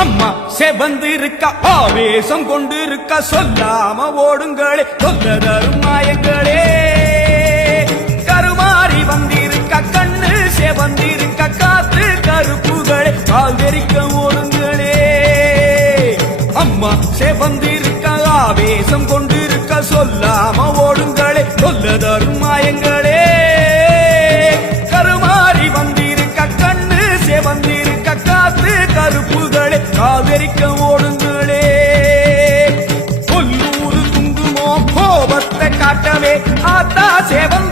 அம்மா செவந்திருக்க ஆவேசம் கொண்டிருக்க சொல்லாம ஓடுங்களே சொல்ல தரும் மாயங்களே கருமாறி வந்திருக்க கண்ணு செவந்திருக்க காத்து கருப்புகளே கால் தெரிக்க ஓடுங்களே அம்மா செவந்திருக்க ஆவேசம் கொண்டிருக்க சொல்லாம ஓடுங்களே சொல்ல தரும் மாயங்களே கருமாறி வந்திருக்க கண்ணு செவந்திருக்க காத்து கருப்புகளே காதரிக்க ஓடுங்களே கொல்லூரு குங்குமோ கோபத்தை காட்டவே ஆத்தா சேவம்